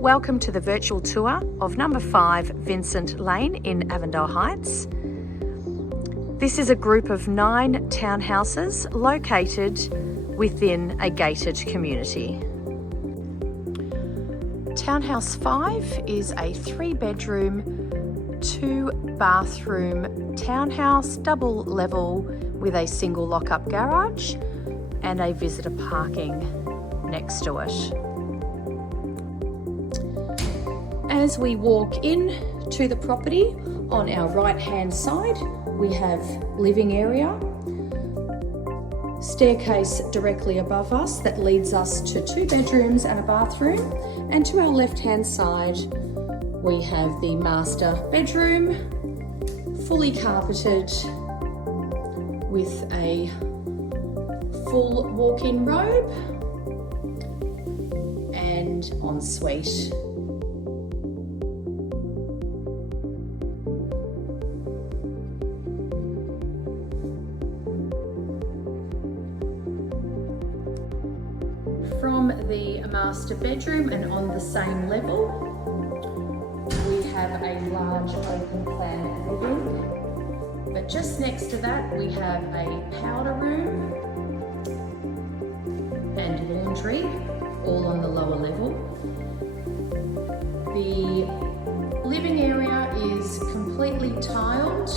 Welcome to the virtual tour of number 5 Vincent Lane in Avondale Heights. This is a group of 9 townhouses located within a gated community. Townhouse 5 is a 3-bedroom, 2-bathroom townhouse, double level with a single lock-up garage and a visitor parking next to it. As we walk in to the property, on our right-hand side, we have living area, staircase directly above us that leads us to 2 bedrooms and a bathroom, and to our left-hand side, we have the master bedroom, fully carpeted with a full walk-in robe and ensuite. From the master bedroom and on the same level, we have a large open plan living, but just next to that we have a powder room and laundry, all on the lower level. The living area is completely tiled.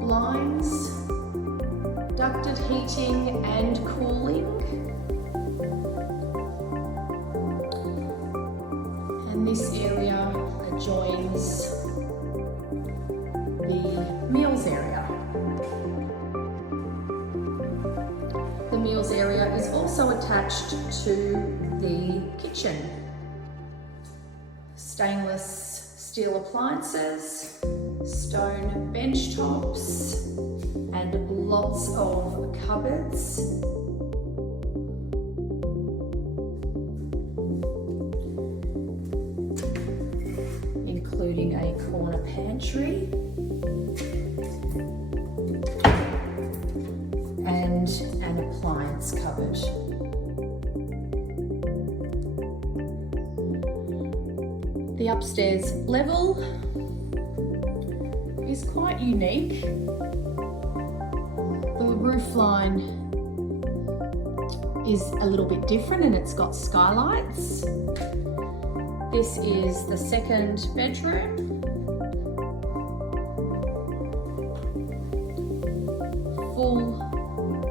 Blinds, ducted heating and cooling, and this area adjoins the meals area. The meals area is also attached to the kitchen. Stainless steel appliances, stone bench tops, and lots of cupboards. Including a corner pantry and an appliance cupboard. The upstairs level is quite unique. The roof line is a little bit different and it's got skylights. This is the 2nd bedroom. Full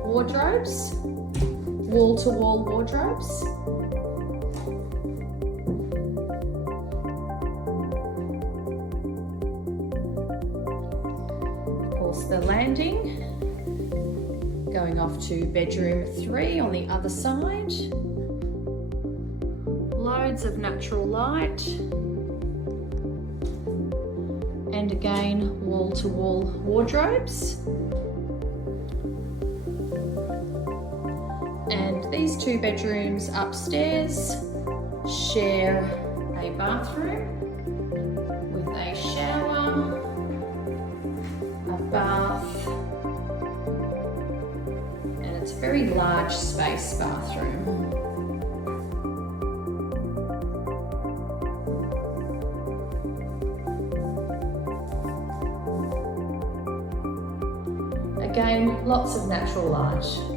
wardrobes, wall-to-wall wardrobes. Of course, the landing going off to bedroom 3 on the other side. Loads of natural light. And again, wall-to-wall wardrobes. And these 2 bedrooms upstairs share a bathroom with a shower, a bath, and it's a very large space bathroom. Again, lots of natural light.